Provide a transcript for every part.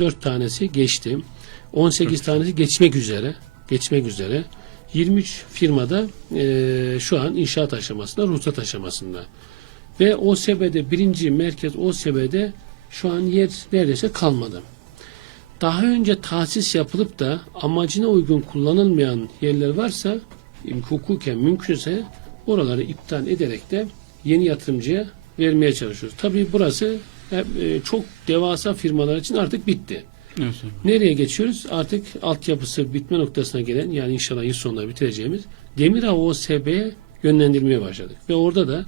4 tanesi geçti. 18 tanesi geçmek üzere. Geçmek üzere. 23 firmada e, şu an inşaat aşamasında, ruhsat aşamasında. Ve OSB'de birinci merkez OSB'de şu an yer neredeyse kalmadı. Daha önce tahsis yapılıp da amacına uygun kullanılmayan yerler varsa hukuken mümkünse oraları iptal ederek de yeni yatırımcıya vermeye çalışıyoruz. Tabii burası çok devasa firmalar için artık bitti. Evet. Nereye geçiyoruz? Artık altyapısı bitme noktasına gelen yani inşallah yıl sonunda bitireceğimiz Demirağ OSB'ye yönlendirmeye başladık. Ve orada da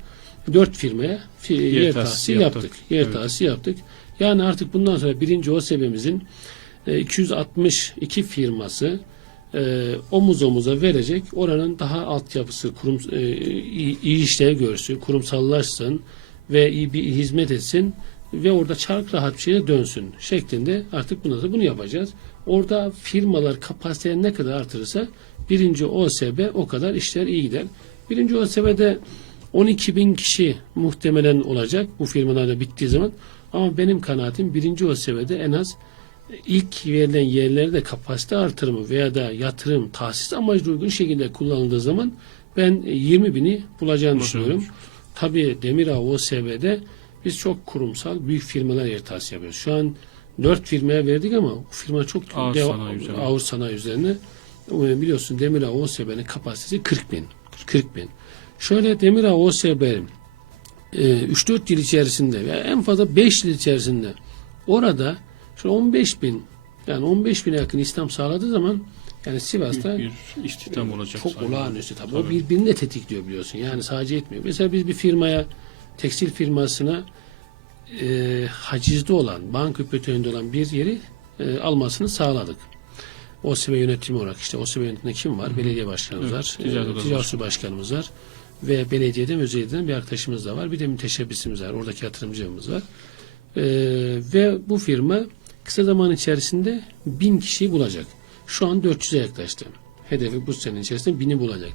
dört firmaya fi- yer, Yer tahsisi yaptık. yaptık. Yer Evet. tahsisi yaptık. Yani artık bundan sonra birinci OSB'mizin e, 262 firması e, omuz omuza verecek. Oranın daha altyapısı kurum, e, iyi, iyi işler görsün, kurumsallaşsın ve iyi bir hizmet etsin ve orada çark rahat bir şeye dönsün şeklinde artık bundan sonra bunu yapacağız. Orada firmalar kapasitelerini ne kadar artırırsa birinci OSB o kadar işler iyi gider. Birinci OSB'de 12 bin kişi muhtemelen olacak bu firmalarla bittiği zaman ama benim kanaatim birinci OSB'de en az ilk verilen yerlerde kapasite artırımı veya da yatırım, tahsis amacına uygun şekilde kullanıldığı zaman ben 20 bini bulacağını düşünüyorum. Tabii Demirağ OSB'de biz çok kurumsal büyük firmalar yer tahsis yapıyoruz. Şu an 4 firmaya verdik ama bu firma çok Ağır deva- sanayi üzerine. ağır sanayi üzerine. E, Biliyorsun Demirağ OSB'nin kapasitesi 40 bin. 40 bin. Şöyle Demirağ OSB'nin e, 3-4 yıl içerisinde veya en fazla 5 yıl içerisinde orada şu 15 bin yani 15 bine yakın İslam sağladığı zaman yani Sivas'ta Büyük bir istihdam olacak. çok olağanüstü tabii. O Tabii. birbirini de tetikliyor biliyorsun. Yani sadece etmiyor. Mesela biz bir firmaya tekstil firmasına e, hacizde olan, banka hüpötüğünde olan bir yeri e, almasını sağladık. OSB yönetimi olarak işte OSB yönetiminde kim var? Belediye başkanımız Evet, var. ticaret e, ticaret başkanımız var. Ve belediyeden özelden bir arkadaşımız da var. Bir de müteşebbisimiz var. Oradaki yatırımcımız var. E, ve bu firma kısa zaman içerisinde bin kişiyi bulacak. Şu an 400'e yaklaştı. Hedefi bu sene içerisinde bini bulacak.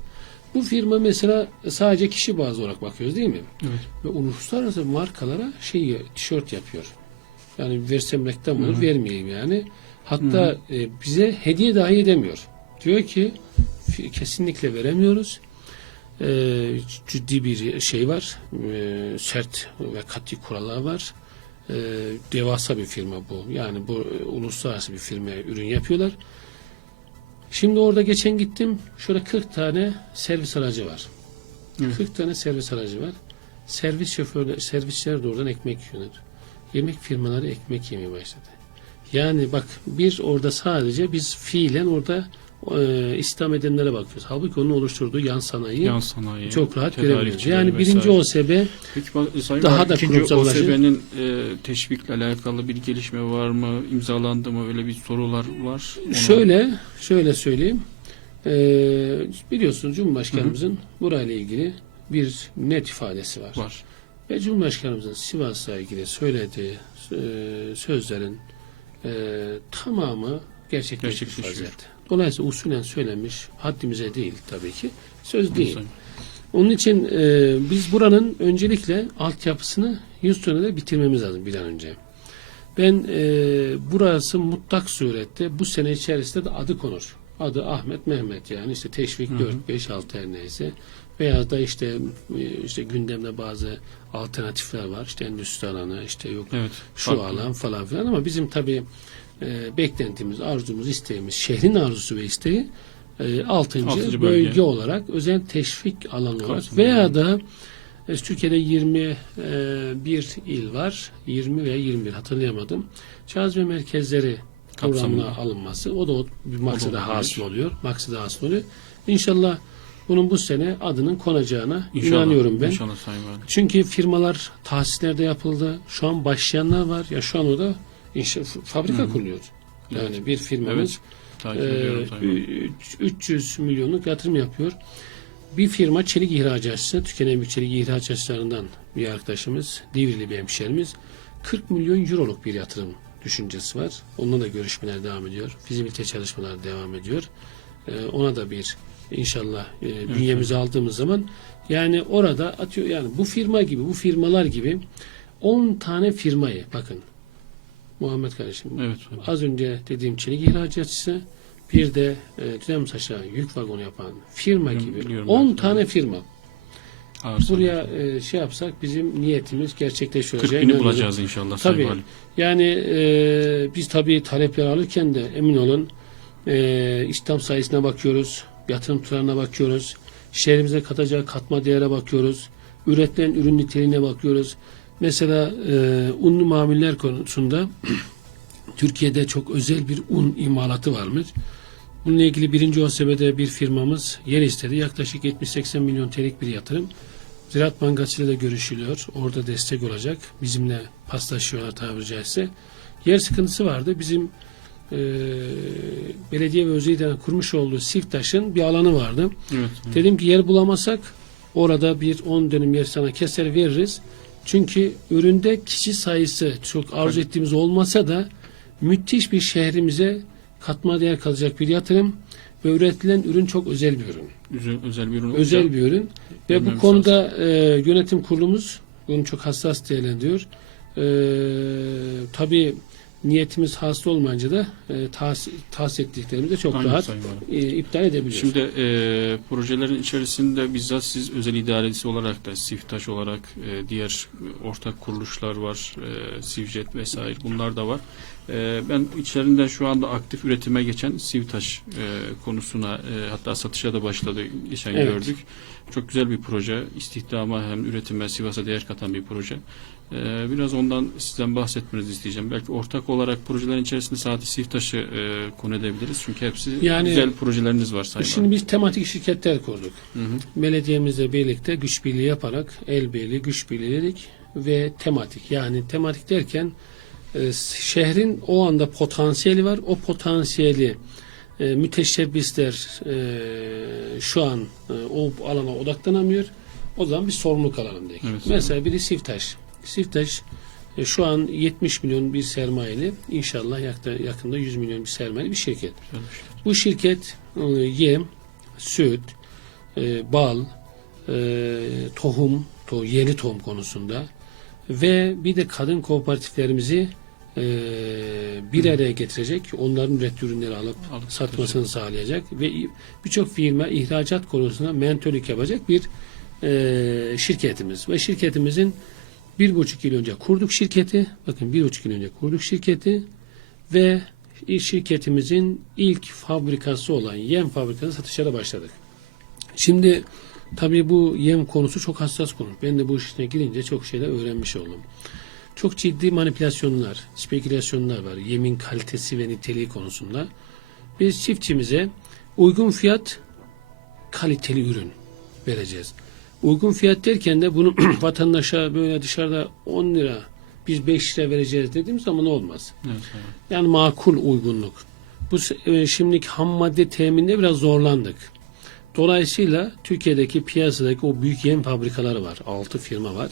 Bu firma mesela sadece kişi bazı olarak bakıyoruz değil mi? Evet. Ve uluslararası markalara şey tişört yapıyor. Yani versem reklam olur Hı hı. vermeyeyim yani. Hatta e, bize hediye dahi edemiyor. Diyor ki kesinlikle veremiyoruz. E, ciddi bir şey var. E, sert ve katı kurallar var. E, devasa bir firma bu. Yani bu e, uluslararası bir firmaya ürün yapıyorlar. Şimdi orada geçen gittim. Şöyle 40 tane servis aracı var. Evet. 40 tane servis aracı var. Servis şoförler, servisler de oradan ekmek yiyorlar. Yemek firmaları ekmek yemeye başladı. Yani bak bir orada sadece biz fiilen orada e, istihdam edenlere bakıyoruz. Halbuki onun oluşturduğu yan sanayi Yan sanayi. çok rahat görebiliyoruz. Yani vesaire. birinci OSB Peki ba- Sayın Daha da ikinci kurumsallaşır. OSB'nin e, teşvikle alakalı bir gelişme var mı? İmzalandı mı? Öyle bir sorular var. Ona- Şöyle, şöyle söyleyeyim. Ee, biliyorsunuz Cumhurbaşkanımızın burayla ilgili bir net ifadesi var. var. Ve Cumhurbaşkanımızın Sivas'la ilgili söylediği e, sözlerin e, tamamı gerçekleşmiş Gerçekleşiyor. vaziyette. Dolayısıyla usulen söylenmiş haddimize değil tabii ki. Söz değil. Onun için e, biz buranın öncelikle altyapısını yıl sonunda bitirmemiz lazım bir an önce. Ben e, burası mutlak surette bu sene içerisinde de adı konur. Adı Ahmet Mehmet yani işte teşvik Hı hı. 4 5 6 her neyse veya da işte e, işte gündemde bazı alternatifler var. İşte endüstri alanı işte yok Evet. şu farklı. alan falan filan ama bizim tabii e, beklentimiz, arzumuz, isteğimiz, şehrin arzusu ve isteği e, 6. Altıncı bölge. bölge. olarak özel teşvik alanı olarak Kapsamında. veya da e, Türkiye'de 21 il var. 20 veya 21 hatırlayamadım. Cazibe merkezleri programına Kapsamında. alınması. O da o bir maksada hasıl oluyor. Maksada hasıl oluyor. İnşallah bunun bu sene adının konacağına İnşallah. inanıyorum ben. İnşallah Sayın Valim. Çünkü firmalar tahsislerde yapıldı. Şu an başlayanlar var. Ya şu an o da inşa, fabrika Hı hı. kuruluyor. Yani Evet. bir firmamız Takip e, ediyorum Sayın Valim. üç- 300 milyonluk yatırım yapıyor. Bir firma çelik ihracatçısı, tükenen büyük çelik ihracatçılarından bir arkadaşımız, Divrili bir hemşerimiz 40 milyon euroluk bir yatırım düşüncesi var. Onunla da görüşmeler devam ediyor. Fizibilite çalışmaları devam ediyor. E, ona da bir inşallah e, bünyemize aldığımız zaman yani orada atıyor yani bu firma gibi bu firmalar gibi 10 tane firmayı bakın Muhammed kardeşim. Evet. Az önce dediğim çelik ihracatçısı bir de e, Düzemsaç'a yük vagonu yapan firma Biliyorum, gibi biliyorum 10 ben. tane firma. Ağır Buraya e, şey yapsak bizim niyetimiz 40 gerçekleşiyor. bini bulacağız inşallah. Tabii. Sayın. Yani e, biz tabii talepler alırken de emin olun e, istihdam sayısına bakıyoruz, yatırım tutarına bakıyoruz, şehrimize katacağı katma değere bakıyoruz, üretilen ürün niteliğine bakıyoruz. Mesela e, unlu mamuller konusunda Türkiye'de çok özel bir un imalatı varmış. Bununla ilgili birinci OSB'de bir firmamız yer istedi. Yaklaşık 70-80 milyon TL'lik bir yatırım. Ziraat Bankası ile de görüşülüyor. Orada destek olacak. Bizimle paslaşıyorlar tabiri caizse. Yer sıkıntısı vardı. Bizim e, belediye ve özel idare kurmuş olduğu Siftaş'ın bir alanı vardı. Evet. Dedim ki yer bulamazsak orada bir 10 dönüm yer sana keser veririz. Çünkü üründe kişi sayısı çok arzu Tabii. ettiğimiz olmasa da müthiş bir şehrimize katma değer kalacak bir yatırım ve üretilen ürün çok özel bir ürün. Özel, özel bir ürün. Özel bir ürün ve bu konuda e, yönetim kurulumuz bunu çok hassas değerlendiriyor. E, tabii niyetimiz hasta olmayınca da e, tahsis, tahsis ettiklerimizi çok Aynen rahat e, iptal edebiliyoruz. Şimdi e, projelerin içerisinde bizzat siz özel idaresi olarak da Siftaş olarak e, diğer ortak kuruluşlar var, e, Sivjet vesaire bunlar da var. E, ben içlerinden şu anda aktif üretime geçen Sivtaş e, konusuna e, hatta satışa da başladı geçen Evet. gördük. Çok güzel bir proje. İstihdama hem üretime Sivas'a değer katan bir proje. E, biraz ondan sizden bahsetmenizi isteyeceğim. Belki ortak olarak projelerin içerisinde sadece Sivtaş'ı e, konu edebiliriz. Çünkü hepsi Yani- güzel projeleriniz var Sayın Şimdi biz tematik şirketler kurduk. Hı hı. Belediyemizle birlikte güç birliği yaparak el birliği, güç birliği dedik ve tematik. Yani tematik derken e, şehrin o anda potansiyeli var. O potansiyeli e, müteşebbisler e, şu an e, o alana odaklanamıyor. O zaman bir sorumluluk alalım dedik. Evet. Mesela biri Siftaş. Siftaş e, şu an 70 milyon bir sermayeli inşallah yakında, yakında 100 milyon bir sermayeli bir şirket. Bu şirket e, yem, süt, e, bal, e, tohum, to, yeni tohum konusunda ve bir de kadın kooperatiflerimizi e, bir araya getirecek, onların ürettiği ürünleri alıp Alıp satmasını sağlayacak ve birçok firma ihracat konusunda mentörlük yapacak bir e, şirketimiz. Ve şirketimizin bir buçuk yıl önce kurduk şirketi. Bakın bir buçuk yıl önce kurduk şirketi ve şirketimizin ilk fabrikası olan yem fabrikası satışlara başladık. Şimdi tabii bu yem konusu çok hassas konu. Ben de bu işine girince çok şeyler öğrenmiş oldum. Çok ciddi manipülasyonlar, spekülasyonlar var. Yemin kalitesi ve niteliği konusunda. Biz çiftçimize uygun fiyat, kaliteli ürün vereceğiz. Uygun fiyat derken de bunu vatandaşa böyle dışarıda 10 lira biz 5 lira vereceğiz dediğimiz zaman olmaz. Evet, evet. Yani makul uygunluk. Bu e, şimdiki ham madde teminde biraz zorlandık. Dolayısıyla Türkiye'deki piyasadaki o büyük yem fabrikaları var. 6 firma var.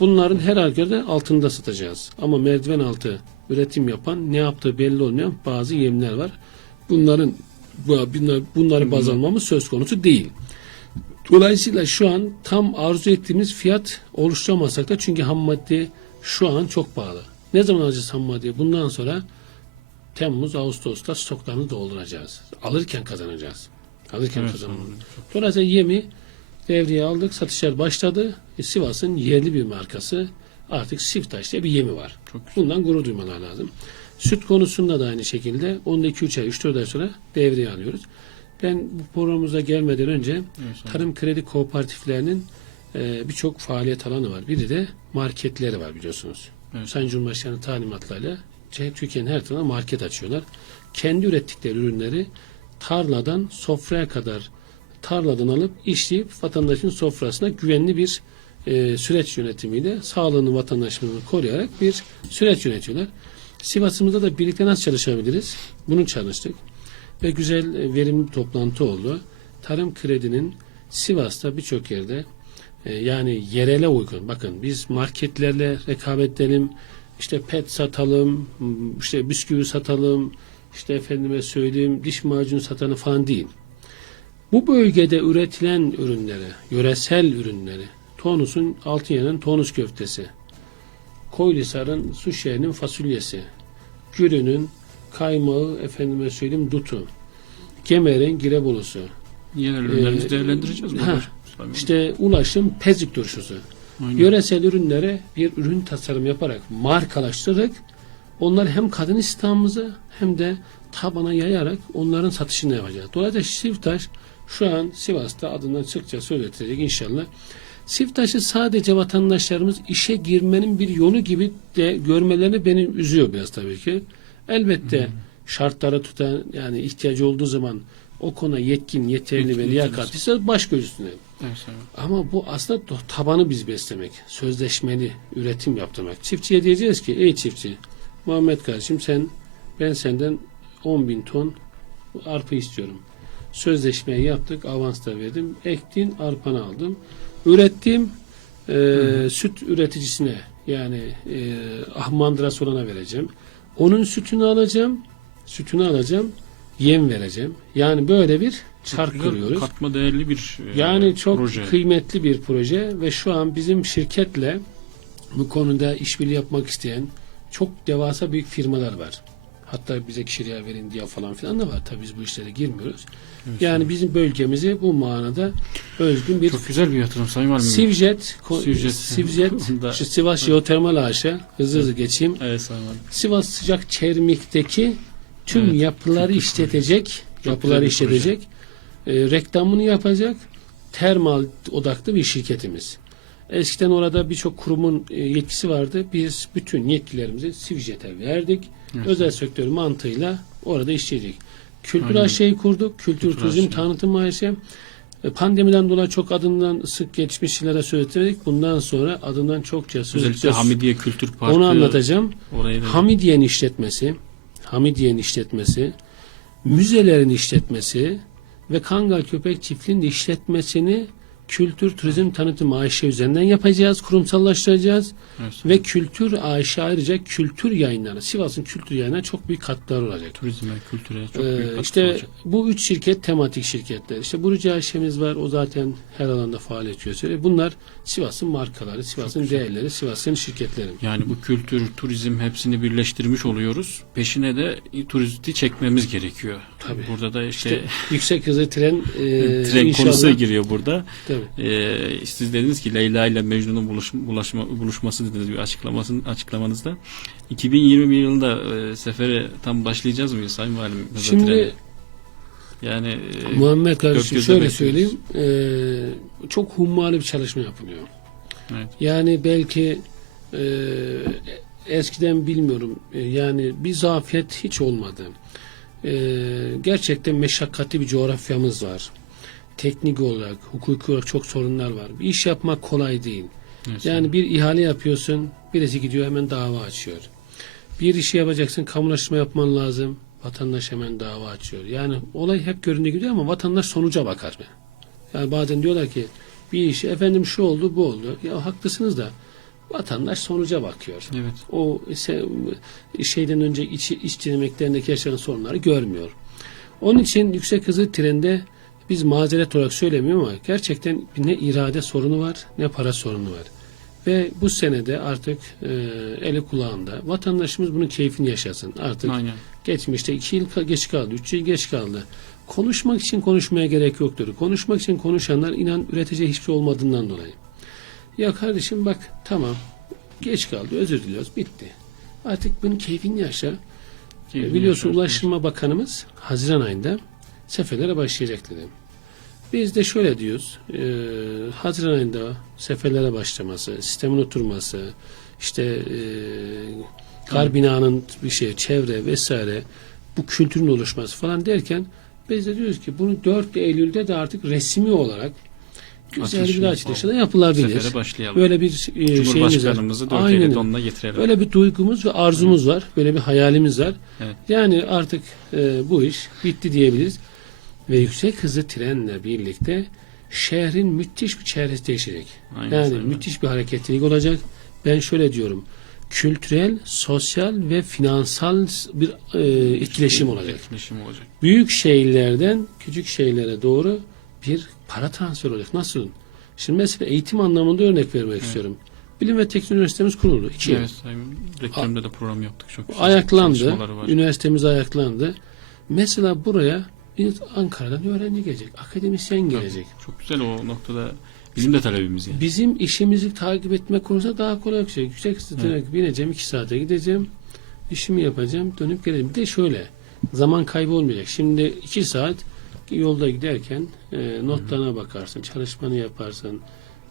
Bunların her halükarda altında satacağız. Ama merdiven altı üretim yapan ne yaptığı belli olmayan bazı yemler var. Bunların bu- bunlar, bunları baz almamız söz konusu değil. Dolayısıyla şu an tam arzu ettiğimiz fiyat oluşturamasak da çünkü ham madde şu an çok pahalı. Ne zaman alacağız ham maddeyi? Bundan sonra Temmuz, Ağustos'ta stoklarını dolduracağız. Alırken kazanacağız. Alırken Evet, kazanacağız. Dolayısıyla yemi devreye aldık. Satışlar başladı. E, Sivas'ın yerli bir markası artık Siftaş diye bir yemi var. Bundan gurur duymalar lazım. Süt konusunda da aynı şekilde. Onda 2-3 ay, 3-4 ay sonra devreye alıyoruz. Ben bu programımıza gelmeden önce Evet, tarım kredi kooperatiflerinin e, birçok faaliyet alanı var. Biri de marketleri var biliyorsunuz. Evet. Sayın Cumhurbaşkanı talimatlarıyla Türkiye'nin her tarafına market açıyorlar. Kendi ürettikleri ürünleri tarladan sofraya kadar tarladan alıp işleyip vatandaşın sofrasına güvenli bir e, süreç yönetimiyle sağlığını vatandaşımızı koruyarak bir süreç yönetiyorlar. Sivas'ımızda da birlikte nasıl çalışabiliriz? Bunu çalıştık. Ve güzel e, verimli bir toplantı oldu. Tarım kredinin Sivas'ta birçok yerde e, yani yerele uygun. Bakın biz marketlerle rekabet edelim. işte pet satalım, işte bisküvi satalım, işte efendime söyleyeyim diş macunu satanı falan değil. Bu bölgede üretilen ürünleri, yöresel ürünleri, Tonus'un Altınya'nın Tonus köftesi, Koylisar'ın Suşehir'in fasulyesi, Gürün'ün kaymağı, efendime söyleyeyim dutu. Kemer'in girebolusu. Yerel ürünlerimizi Ee, değerlendireceğiz. ha? İşte ulaşım pezik turşusu. Aynen. Yöresel ürünlere bir ürün tasarım yaparak markalaştırarak onları hem kadın istihdamımızı hem de tabana yayarak onların satışını yapacağız. Dolayısıyla Sivtaş şu an Sivas'ta adından çıkça söyletilecek inşallah. Sivtaş'ı sadece vatandaşlarımız işe girmenin bir yolu gibi de görmelerini beni üzüyor biraz tabii ki. Elbette şartlara tutan yani ihtiyacı olduğu zaman o konuda yetkin, yeterli ve Yetkin, liyakatlıysa baş göz üstüne. Evet. Ama bu aslında tabanı biz beslemek. Sözleşmeli üretim yaptırmak. Çiftçiye diyeceğiz ki ey çiftçi Muhammed kardeşim sen ben senden 10 bin ton arpa istiyorum. Sözleşmeyi yaptık. Avans da verdim. Ektin arpanı aldım. Ürettim e, süt üreticisine yani e, ahmandırası olana vereceğim. Onun sütünü alacağım. Sütünü alacağım. Yem vereceğim. Yani böyle bir çark Güzel, kuruyoruz. Katma değerli bir e, Yani çok proje. kıymetli bir proje ve şu an bizim şirketle bu konuda işbirliği yapmak isteyen çok devasa büyük firmalar var. Hatta bize kişiliğe verin diye falan filan da var. Tabii biz bu işlere girmiyoruz. Evet, Yani bizim bölgemizi bu manada özgün bir Çok güzel bir yatırım Sayın Valim. Sivjet, Sivjet. Sivjet, şu Sivas Jeotermal AŞ, hızlı hızlı geçeyim. Evet Sayın Valim. Sivas Sıcak Çermik'teki tüm Evet, yapıları işletecek, Çok yapıları işletecek, e, reklamını yapacak termal odaklı bir şirketimiz. Eskiden orada birçok kurumun e, yetkisi vardı. Biz bütün yetkilerimizi Sivjet'e verdik. Evet. Özel sektör mantığıyla orada işleyecek. Kültür. AŞ'yi kurduk. Kültür, Kültür Turizm. Tanıtım AŞ. E, Pandemiden dolayı çok adından sık geçmiş şeylere söyledik. Bundan sonra adından çokça söz, Özellikle söz- Hamidiye Kültür Parkı. onu anlatacağım. Hamidiye'nin işletmesi, Hamidiye'nin işletmesi, müzelerin işletmesi ve Kangal Köpek Çiftliği'nin işletmesini Kültür Turizm Tanıtım AŞ üzerinden yapacağız, kurumsallaştıracağız evet, ve Kültür AŞ ayrıca kültür yayınları, Sivas'ın kültür yayınlarına çok büyük katkılar olacak. turizme, kültüre çok Ee, büyük katkısı işte olacak. bu üç şirket tematik şirketler. İşte Burucu AŞ'miz var. O zaten her alanda faaliyet gösteriyor. Bunlar Sivas'ın markaları, Sivas'ın değerleri, Sivas'ın şirketleri. Yani bu kültür, turizm hepsini birleştirmiş oluyoruz. Peşine de turisti çekmemiz gerekiyor. Tabii. Burada da işte, İşte yüksek hızlı tren, e, tren inşallah- konusu giriyor burada. Tabii. Ee, siz dediniz ki Leyla ile Mecnun'un buluş, bulaşma, buluşması dediniz bir açıklamasın, açıklamanızda. 2021 yılında e, sefere tam başlayacağız mıyız Sayın Valim? Şimdi trene? yani e, Muhammed kardeşim şöyle bekliyoruz. söyleyeyim. e, çok hummalı bir çalışma yapılıyor. Evet. Yani belki e, eskiden bilmiyorum e, yani bir zafiyet hiç olmadı. E, gerçekten meşakkatli bir coğrafyamız var. Teknik olarak, hukuki olarak çok sorunlar var. Bir iş yapmak kolay değil. evet, Yani bir ihale yapıyorsun, birisi gidiyor hemen dava açıyor. Bir işi yapacaksın, kamulaştırma yapman lazım. Vatandaş hemen dava açıyor. Yani olay hep göründüğü gibi ama vatandaş sonuca bakar. Yani bazen diyorlar ki bir işi efendim şu oldu bu oldu. Ya haklısınız da vatandaş sonuca bakıyor. evet. O se- şeyden önce iç, iç dinamiklerindeki yaşanan sorunları görmüyor. Onun için yüksek hızlı trende biz mazeret olarak söylemiyorum ama gerçekten ne irade sorunu var ne para sorunu var. Ve bu senede artık e, eli kulağında vatandaşımız bunun keyfini yaşasın. Artık Aynen. geçmişte iki yıl geç kaldı, üç yıl geç kaldı. Konuşmak için konuşmaya gerek yoktur. Konuşmak için konuşanlar inan üreteceği hiçbir şey olmadığından dolayı. Ya kardeşim bak tamam geç kaldı özür diliyoruz bitti. Artık bunun keyfini yaşa. Keyfini Biliyorsun yaşarız. Ulaştırma Bakanımız Haziran ayında seferlere başlayacak dedi. Biz de şöyle diyoruz. e, Haziran ayında seferlere başlaması, sistemin oturması, işte e, kar binanın bir şey, çevre vesaire bu kültürün oluşması falan derken biz de diyoruz ki bunu 4 Eylül'de de artık resmi olarak güzel Açılışını bir açılışla da yapılabilir. Sefere başlayalım. Böyle bir e. Cumhurbaşkanımızı dört Aynen donuna getirelim. Öyle bir duygumuz ve arzumuz var. Böyle bir hayalimiz var. Evet. Yani artık e, bu iş bitti diyebiliriz. Ve yüksek hızlı trenle birlikte şehrin müthiş bir çehresi değişecek. Aynen yani Sayın müthiş bir hareketlilik olacak. Ben şöyle diyorum. Kültürel, sosyal ve finansal bir e, etkileşim olacak. Etkileşim olacak. Büyük şehirlerden küçük şehirlere doğru bir para transferi olacak. Nasıl? Şimdi mesela eğitim anlamında örnek vermek istiyorum. Bilim ve Teknik Üniversitemiz kuruldu. İki. Evet, sayın rektörümde de program yaptık. Çok güzel ayaklandı. Üniversitemiz ayaklandı. Mesela buraya bir Ankara'dan öğrenci gelecek. Akademisyen gelecek. Çok güzel o noktada bizim de talebimiz yani. Bizim işimizi takip etme konusunda daha kolay bir şey. Yüksek hızlı bineceğim, iki saate gideceğim, işimi yapacağım, dönüp geleceğim. Bir de şöyle, zaman kaybı olmayacak. Şimdi iki saat yolda giderken e, notlarına bakarsın, çalışmanı yaparsın.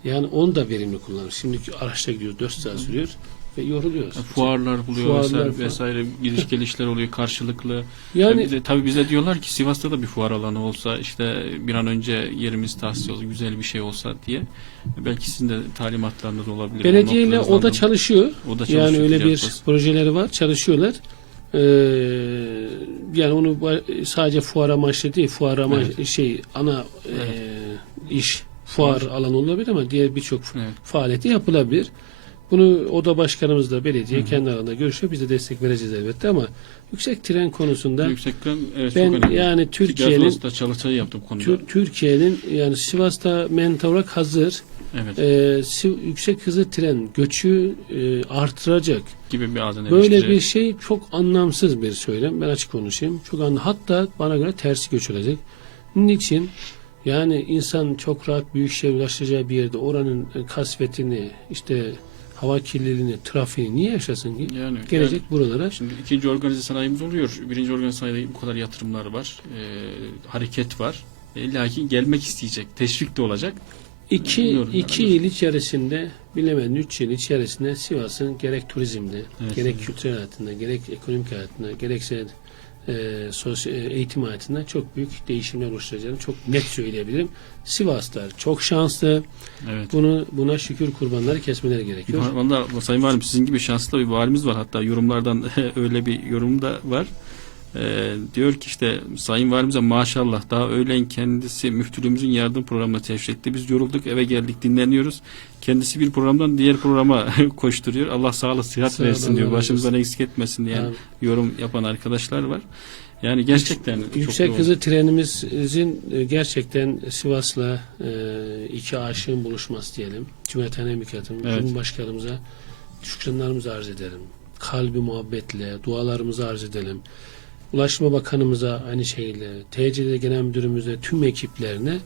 Yani onu da verimli kullanır. Şimdiki araçta gidiyoruz, 4 saat sürüyor ve yoruluyoruz. Fuarlar buluyor Fuarlar vesaire, falan. vesaire gidiş gelişler oluyor karşılıklı. Yani Bize, tabii bize diyorlar ki Sivas'ta da bir fuar alanı olsa işte bir an önce yerimiz tahsis olsa güzel bir şey olsa diye. Belki sizin de talimatlarınız olabilir. belediyeyle o da çalışıyor. O da çalışıyor. Yani öyle bir ticaret projeleri var, çalışıyorlar. Ee, yani onu sadece fuar amaçlı değil, fuar ama şey ana e, iş fuar alanı olabilir ama diğer birçok Evet. faaliyeti yapılabilir. Bunu oda başkanımız da belediye kendi arasında görüşüyor. Biz de destek vereceğiz elbette ama yüksek tren konusunda Yüksekten evet, ben çok önemli. yani Türkiye'nin Türkiye'nin yani Sivas'ta mental olarak hazır evet. e, yüksek hızlı tren göçü e, artıracak gibi bir adın Böyle bir şey çok anlamsız bir söylem. Ben açık konuşayım. Çok anlamsız. Hatta bana göre tersi göç olacak. Niçin? Yani insan çok rahat büyük şehre ulaşacağı bir yerde oranın e, kasvetini, işte hava kirliliğini, trafiğini niye yaşasın ki? Yani, Gelecek buralara. yani şimdi ikinci organize sanayimiz oluyor. Birinci organize sanayide bu kadar yatırımlar var. e, hareket var. İlla ki gelmek isteyecek. Teşvik de olacak. İki, Bilmiyorum iki yani. yıl içerisinde bilemem üç yıl içerisinde Sivas'ın gerek turizmde, Evet, gerek evet. kültürel hayatında, gerek ekonomik hayatında, gerekse e, sosyal, eğitim hayatında çok büyük değişimler oluşturacağını çok net söyleyebilirim. Sivaslılar çok şanslı. Evet. Bunu buna şükür kurbanları kesmeleri gerekiyor. Valla Sayın Valim sizin gibi şanslı bir valimiz var. Hatta yorumlardan öyle bir yorum da var. Ee, diyor ki işte Sayın Valimize maşallah daha öğlen kendisi müftülüğümüzün yardım programına teşvik etti. Biz yorulduk eve geldik dinleniyoruz. Kendisi bir programdan diğer programa koşturuyor. Allah sağlık sıhhat Sağ versin diyor. Başımızdan eksik etmesin diye Yani yorum yapan arkadaşlar var. Yani gerçekten çok yüksek hızlı trenimizin e, gerçekten Sivas'la e, iki aşığın buluşması diyelim. Cumhuriyet Halk Demokrat'ın Evet. Cumhurbaşkanımıza şükranlarımızı arz edelim. Kalbi muhabbetle dualarımızı arz edelim. Ulaştırma Bakanımıza aynı şekilde, TCD Genel Müdürümüze, tüm ekiplerine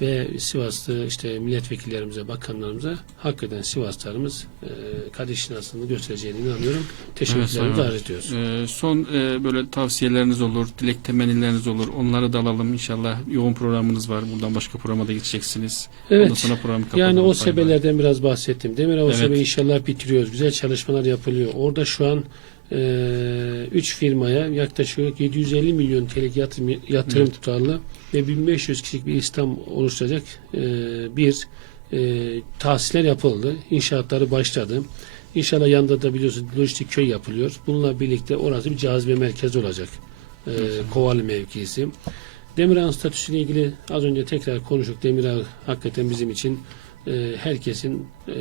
ve Sivaslı işte milletvekillerimize, bakanlarımıza hakikaten Sivaslarımız e, kardeşin aslında göstereceğine inanıyorum. Teşekkürlerimizi Sayın arz ediyoruz. Ee, son e, böyle tavsiyeleriniz olur, dilek temennileriniz olur. Onları da alalım inşallah. Yoğun programınız var. Buradan başka programa da gideceksiniz. Ondan Evet. sonra programı kapatalım. Yani o sebelerden biraz bahsettim. Demir o Evet. inşallah bitiriyoruz. Güzel çalışmalar yapılıyor. Orada şu an 3 firmaya yaklaşık 750 milyon TL yatırım, yatırım Evet. tutarlı ve 1500 kişilik bir İslam oluşturacak e, bir e, tahsisler yapıldı. İnşaatları başladı. İnşallah yanında da biliyorsunuz lojistik köy yapılıyor. Bununla birlikte orası bir cazibe merkezi olacak. E, Kovalı mevkisi. Demirağ'ın statüsüyle ilgili az önce tekrar konuştuk. Demirağ hakikaten bizim için e, herkesin e,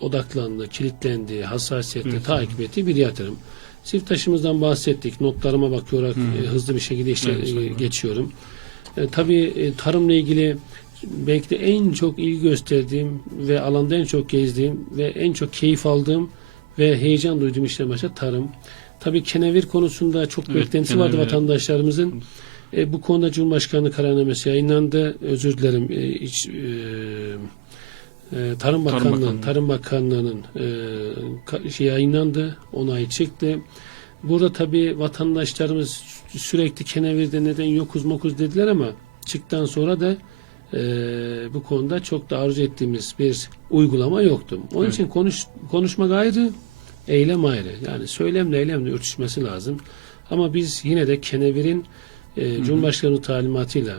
odaklandığı, kilitlendiği, hassasiyetle takip ettiği bir yatırım. Siftaşımızdan bahsettik. Notlarıma bakıyarak Hı. e, hızlı bir şekilde işte e, geçiyorum. E, tabii e, tarımla ilgili belki de en çok ilgi gösterdiğim ve alanda en çok gezdiğim ve en çok keyif aldığım ve heyecan duyduğum işler başta tarım. Tabii kenevir konusunda çok Evet, beklentisi vardı kenevir. vatandaşlarımızın. E, bu konuda Cumhurbaşkanlığı kararnamesi yayınlandı. Özür dilerim. E, iç, e, e, Tarım Bakanlığı, Bakanlığı. Tarım Bakanlığı'nın e, şey yayınlandı. Onay çıktı. Burada tabii vatandaşlarımız sürekli kenevirde neden yokuz mokuz dediler ama çıktıktan sonra da e, bu konuda çok da arzu ettiğimiz bir uygulama yoktu. Onun Evet. için konuş, konuşmak ayrı, eylem ayrı. Yani söylemle eylemle örtüşmesi lazım. Ama biz yine de kenevirin e, Cumhurbaşkanı talimatıyla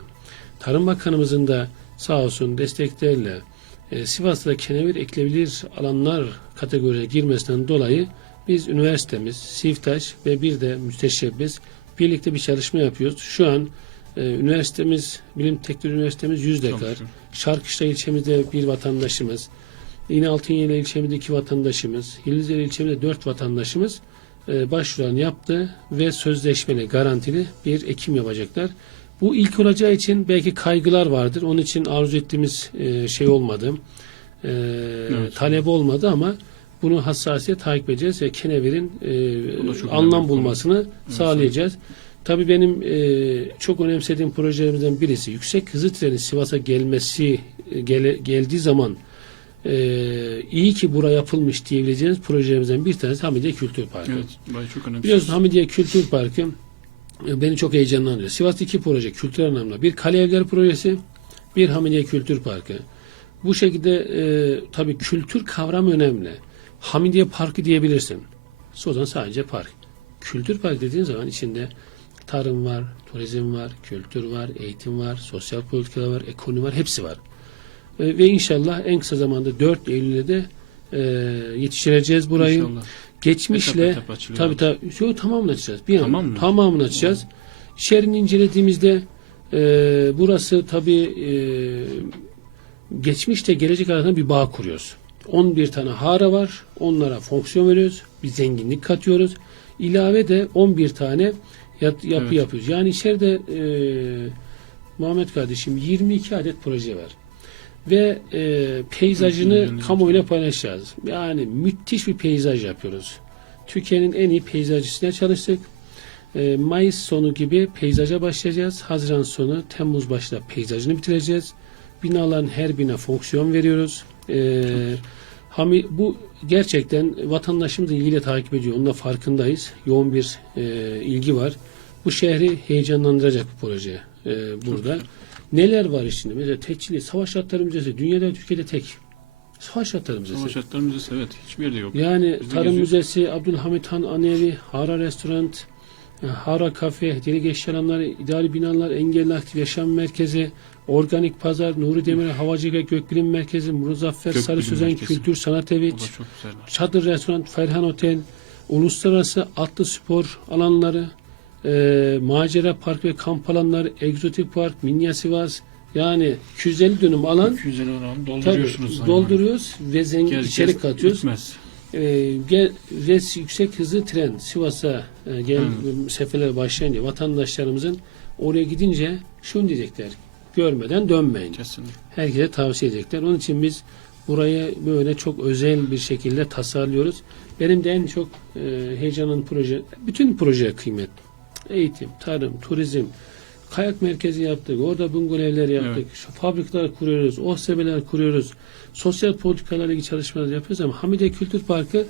Tarım Bakanımızın da sağ olsun desteklerle e, Sivas'ta kenevir eklebilir alanlar kategoriye girmesinden dolayı biz üniversitemiz, Sivtaş ve bir de müsteşebbis birlikte bir çalışma yapıyoruz. Şu an e, üniversitemiz, Bilim Teknik Üniversitemiz 100 dekar. Şarkışla ilçemizde bir vatandaşımız, yine Altınyeli ilçemizde iki vatandaşımız, Hilizeli ilçemizde dört vatandaşımız e, başvurularını yaptı ve sözleşmeli, garantili bir ekim yapacaklar. Bu ilk olacağı için belki kaygılar vardır. Onun için arzu ettiğimiz e, şey olmadı. e, Evet. talep olmadı ama bunu hassasiyet takip edeceğiz ve kenevirin e, anlam bulmasını sağlayacağız. Tabii benim e, çok önemsediğim projelerimizden birisi yüksek hızlı trenin Sivas'a gelmesi gele- geldiği zaman e, iyi ki bura yapılmış diyebileceğiniz projelerimizden bir tanesi Hamidiye Kültür Parkı. Evet, çok önemli. Biliyorsun Hamidiye Kültür Parkı beni çok heyecanlandırıyor. Sivas'ta iki proje kültürel anlamda. Bir kale evleri projesi, bir Hamidiye Kültür Parkı. Bu şekilde e, tabii kültür kavramı önemli. Hamidiye Parkı diyebilirsin. O sadece park. Kültür park dediğin zaman içinde tarım var, turizm var, kültür var, eğitim var, sosyal politikalar var, ekonomi var, hepsi var. E, ve inşallah en kısa zamanda 4 Eylül'de de e, yetiştireceğiz burayı. İnşallah. Geçmişle Etap etap açılıyor. Tabii tabii. Yo, tamamını açacağız. Bir Tamam an, mı? Tamamını açacağız. İçerini incelediğimizde e, burası tabii e, geçmişte gelecek arasında bir bağ kuruyoruz. 11 tane hara var. Onlara fonksiyon veriyoruz. Bir zenginlik katıyoruz. İlave de 11 tane yat- yapı Evet. yapıyoruz. Yani içeride e, Muhammed kardeşim 22 adet proje var. Ve e, peyzajını kamuoyuyla paylaşacağız. Yani müthiş bir peyzaj yapıyoruz. Türkiye'nin en iyi peyzajcısına çalıştık. E, Mayıs sonu gibi peyzaja başlayacağız. Haziran sonu, Temmuz başında peyzajını bitireceğiz. Binaların her bina fonksiyon veriyoruz. E, Hami, bu gerçekten vatandaşımız ilgiyle takip ediyor. Onun da farkındayız. Yoğun bir e, ilgi var. Bu şehri heyecanlandıracak bir proje e, burada. Neler var içinde? Mesela tekçili, savaş şartları müzesi. Dünyada Türkiye'de tek. Savaş şartları müzesi. Savaş Atları Müzesi evet hiçbir yerde yok. Yani Biz Tarım geziyoruz. Müzesi, Abdülhamit Han Anevi, Hara Restoran, Hara Kafe, Deli Geçiş Alanları, İdari Binalar, Engelli Aktif Yaşam Merkezi, Organik Pazar, Nuri Demirel Havacılık ve Gökbilim Merkezi, Muzaffer Gökbilim Sarı Sözen Merkezi. Kültür Sanat Evi. Çadır Restoran, Ferhan Otel, Uluslararası Atlı Spor Alanları, e, Macera Park ve Kamp Alanları, Egzotik Park, Minya Sivas, yani 250 dönüm alan 250 oranı tabii, dolduruyorsunuz. dolduruyoruz ve zengin Gez, içerik katıyoruz. bitmez. Ee, gel, ve yüksek hızlı tren Sivas'a e, gel seferler başlayınca vatandaşlarımızın oraya gidince şunu diyecekler. Görmeden dönmeyin. Kesinlikle. Herkese tavsiye edecekler. Onun için biz burayı böyle çok özel bir şekilde tasarlıyoruz. Benim de en çok e, heyecanın proje, bütün projeye kıymet. Eğitim, tarım, turizm, kayak merkezi yaptık. Orada bungalov evler yaptık. Şu fabrikalar kuruyoruz. OSB'ler kuruyoruz. Sosyal politikalarla ilgili çalışmalar yapıyoruz ama Hamide Kültür Parkı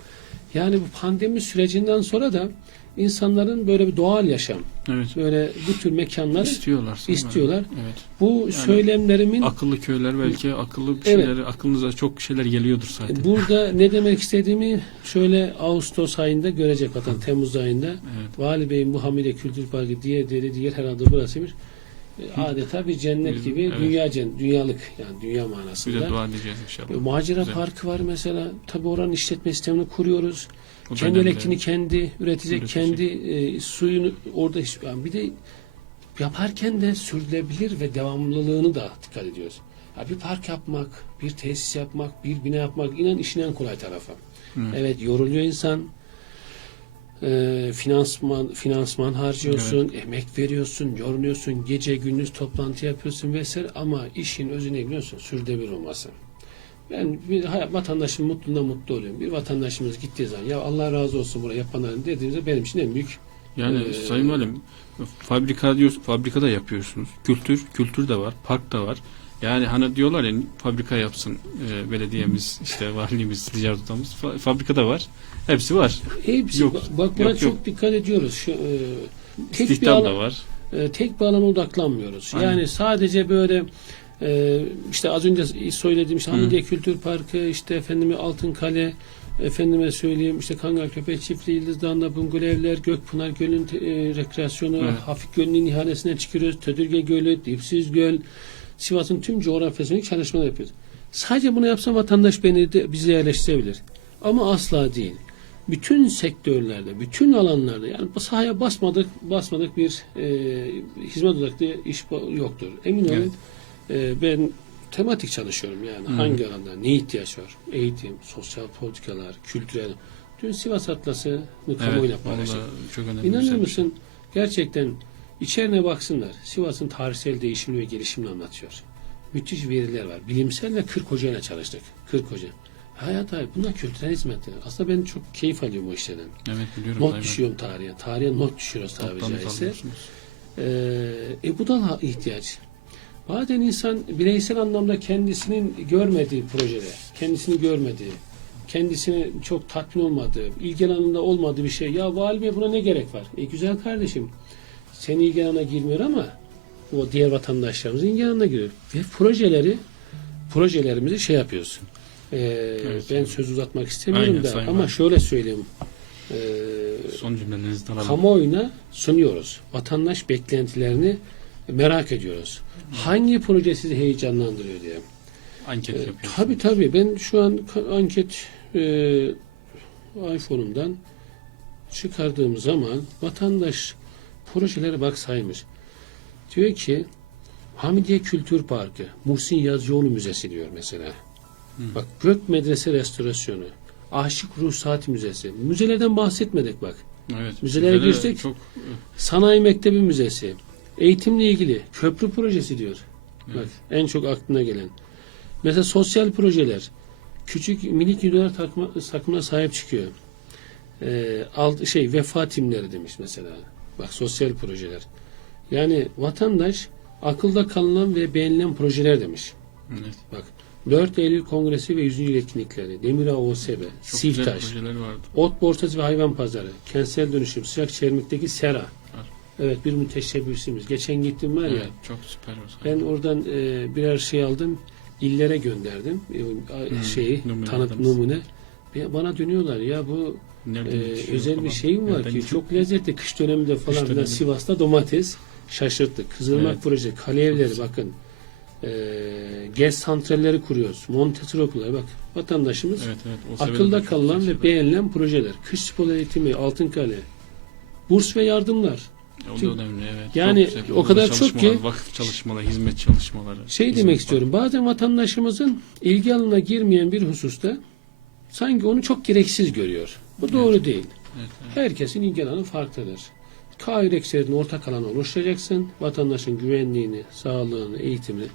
yani bu pandemi sürecinden sonra da insanların böyle bir doğal yaşam, Evet. böyle bu tür mekanlar İstiyorlar. istiyorlar. Evet. Bu söylemlerimin Akıllı köyler belki akıllı bir Evet. şeyler aklınıza çok şeyler geliyordur zaten. Burada ne demek istediğimi şöyle Ağustos ayında görecek vatan Temmuz ayında. Evet. Vali Bey'in bu Hamide Kültür Parkı diye dedi diğer herhalde burasıymış. E, Adeta bir cennet Biz- gibi evet. dünya cen dünyalık yani dünya Bir de manasında. dua edeceğiz inşallah. Macera Güzel. Parkı var mesela. Tabi oranın işletme sistemini kuruyoruz. Kendi önemli. elektriğini kendi üretecek, Üretecek. kendi e, suyunu orada iş- yani bir de yaparken de sürdürülebilir ve devamlılığını da dikkat ediyoruz. Ya bir park yapmak, bir tesis yapmak, bir bina yapmak inan işin en kolay tarafı. Hı. Evet yoruluyor insan. E, finansman finansman harcıyorsun, emek veriyorsun, yoruluyorsun, gece gündüz toplantı yapıyorsun vesaire ama işin özü ne biliyorsun? Sürdürülebilir olması. Ben bir vatandaşın mutluluğuna mutlu oluyorum. Bir vatandaşımız gittiği zaman ya Allah razı olsun buraya yapanların dediğimizde benim için en büyük Yani Ee, Sayın Valim fabrika diyor, fabrikada yapıyorsunuz. Kültür, kültür de var, park da var. Yani hani diyorlar ya fabrika yapsın e, belediyemiz, işte valimiz, ticaret odamız. Fa- fabrikada var. Hepsi var. hepsi Yok, bak- buna yok, çok yok. dikkat ediyoruz. Şu, e, tek bir İstihdam alan, da var. e, tek bir alana odaklanmıyoruz. Aynen. Yani sadece böyle e, işte az önce söylediğim işte Hamidiye Kültür Parkı, işte efendime Altın Kale, efendime söyleyeyim işte Kangal Köpek Çiftliği, Yıldız Dağı'nda bungalevler, Gökpınar Gölü'nün e, rekreasyonu, Evet. Hafif Gölü'nün ihalesine çıkıyoruz, Tödürge Gölü, Dipsiz Göl, Sivas'ın tüm coğrafyasındaki çalışmalar yapıyoruz. Sadece bunu yapsa vatandaş beni de bize yerleştirebilir. Ama asla değil. Bütün sektörlerde, bütün alanlarda yani bu sahaya basmadık basmadık bir e, hizmet odaklı iş yoktur. Emin olun e, ben tematik çalışıyorum yani Hı. hangi alanda ne ihtiyaç var? Eğitim, sosyal politikalar, kültürel. Dün Sivas Atlası'nı kamuoyuna Evet, o paylaştık. önemli. İnanır mısın? Gerçekten içerine baksınlar. Sivas'ın tarihsel değişimini ve gelişimini anlatıyor. müthiş veriler var. Bilimsel ve 40 hocayla çalıştık. 40 hoca. Hayat hayır. Bunlar kültürel hizmetler. Aslında ben çok keyif alıyorum bu işlerden. Evet biliyorum. Not düşüyorum tarihe. Tarihe not düşüyoruz tabiri caizse. Ee, e bu da ihtiyaç. Bazen insan bireysel anlamda kendisinin görmediği projede, kendisini görmediği, kendisine çok tatmin olmadığı, ilgi alanında olmadığı bir şey. Ya vali bey buna ne gerek var? E güzel kardeşim, senin ilgi alanına girmiyor ama o diğer vatandaşlarımızın ilgi alanına giriyor. Ve projeleri, projelerimizi şey yapıyoruz. Ee, ben söz uzatmak istemiyorum Aynen, da Sayın ama Valim. şöyle söyleyeyim. Ee, Son cümlelerinizi de alalım. kamuoyuna sunuyoruz. Vatandaş beklentilerini merak ediyoruz. Hangi proje sizi heyecanlandırıyor diye. Anket Ee, yapıyorsunuz. tabii tabii. Ben şu an anket e, iPhone'umdan çıkardığım zaman vatandaş projelere bak saymış. Diyor ki Hamidiye Kültür Parkı, Muhsin Yazıcıoğlu Müzesi diyor mesela. Bak Gök Medrese Restorasyonu, Aşık Ruh Saat Müzesi. Müzelerden bahsetmedik bak. Evet. Müzelere müzelere girsek- Çok Sanayi Mektebi Müzesi, eğitimle ilgili köprü projesi diyor. Bak Evet. en çok aklına gelen. Mesela sosyal projeler, küçük minik yüzler takma, takımına sahip çıkıyor. Ee, alt, şey vefa timleri demiş mesela. Bak sosyal projeler. Yani vatandaş akılda kalınan ve beğenilen projeler demiş. evet. Bak 4 Eylül Kongresi ve 100. yıl etkinlikleri, Demirağ OSB, Sivtaş. Ot borsası ve hayvan pazarı, kentsel dönüşüm, sıcak çermikteki sera. Evet bir müteşebbisimiz. Geçen gittim var ya. Evet, çok süper. Ben oradan e, birer şey aldım. illere gönderdim. E, Hmm, şeyi numune tanıt numune. Bana dönüyorlar ya bu e, özel falan. bir şey mi var Nereden ki? Çok lezzetli. Kış döneminde falan. Kış dönemi. Sivas'ta domates şaşırttı. Kızılmak Evet. proje, kale evleri bakın. E, gez santralleri kuruyoruz. Montessori okulları bak. Vatandaşımız Evet, evet. Akılda güzel ve beğenilen projeler. Kış spor eğitimi, Altınkale, burs ve yardımlar. Çünkü- önemli evet. Yani Çok güzel. o kadar çok çalışmalar, ki- Vakıf çalışmaları, hizmet çalışmaları. Şey hizmet demek istiyorum. Bazen vatandaşımızın ilgi alanına girmeyen bir hususta sanki onu çok gereksiz görüyor. Bu doğru değil. Evet. Herkesin ilgi alanı farklıdır. Kair ekserinin ortak alanı oluşturacaksın. Vatandaşın güvenliğini, sağlığını, eğitimini.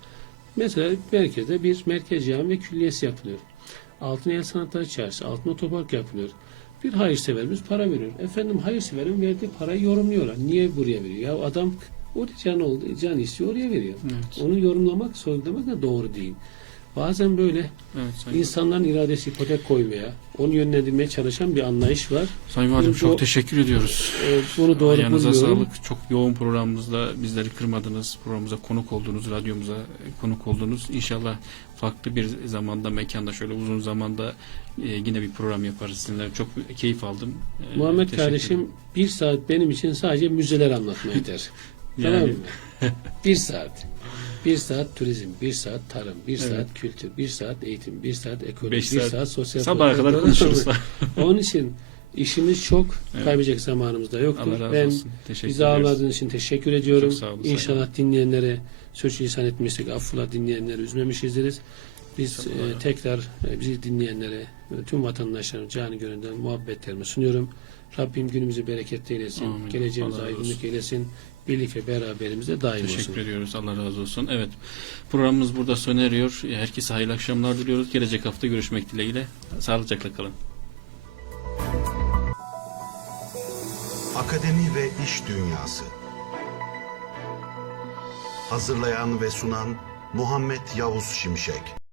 Mesela merkezde bir merkez cami ve külliyesi yapılıyor. Altın el sanatları çarşısı, altın otopark yapılıyor. Bir hayırseverimiz para veriyor. Efendim hayırseverin verdiği parayı yorumluyorlar. Niye buraya veriyor? Ya adam o can oldu, can istiyor oraya veriyor. Evet. Onu yorumlamak, sorgulamak da doğru değil. Bazen böyle Evet, Sayın, insanların iradesi ipotek koymaya, onu yönlendirmeye çalışan bir anlayış var. Sayın Valim çok teşekkür ediyoruz. Ee, bunu doğru Ayağınıza bulmuyorum. sağlık. Çok yoğun programımızda bizleri kırmadınız. Programımıza konuk oldunuz, radyomuza konuk oldunuz. İnşallah farklı bir zamanda, mekanda şöyle uzun zamanda e, yine bir program yaparız sizinle. Çok keyif aldım. E, Muhammed kardeşim ederim. bir saat benim için sadece müzeler anlatmaya yeter. Tamam Yani- mı? bir saat. Bir saat turizm, bir saat tarım, bir Evet. saat kültür, bir saat eğitim, bir saat ekonomi, Beş bir saat- saat, sosyal Sabaha kadar konuşuruz. Onun için işimiz çok, Evet. kaybedecek zamanımız da yoktur. Allah razı ben olsun. Teşekkür bizi ağırladığınız için teşekkür ediyorum. Çok sağ olun, Sayın İnşallah dinleyenlere sürçülisan etmiştik. Affola dinleyenleri üzmemişizdir. Biz e, tekrar e, bizi dinleyenlere, e, tüm vatandaşlarım canı gönülden muhabbetlerimi sunuyorum. Rabbim günümüzü bereketli eylesin. Amin. Geleceğimize aydınlık eylesin. Birlik ve beraberimizde daim Teşekkür olsun. ediyoruz. Allah razı olsun. Evet. Programımız burada sona eriyor. Herkese hayırlı akşamlar diliyoruz. Gelecek hafta görüşmek dileğiyle. Sağlıcakla kalın. Akademi ve İş Dünyası Hazırlayan ve sunan Muhammed Yavuz Şimşek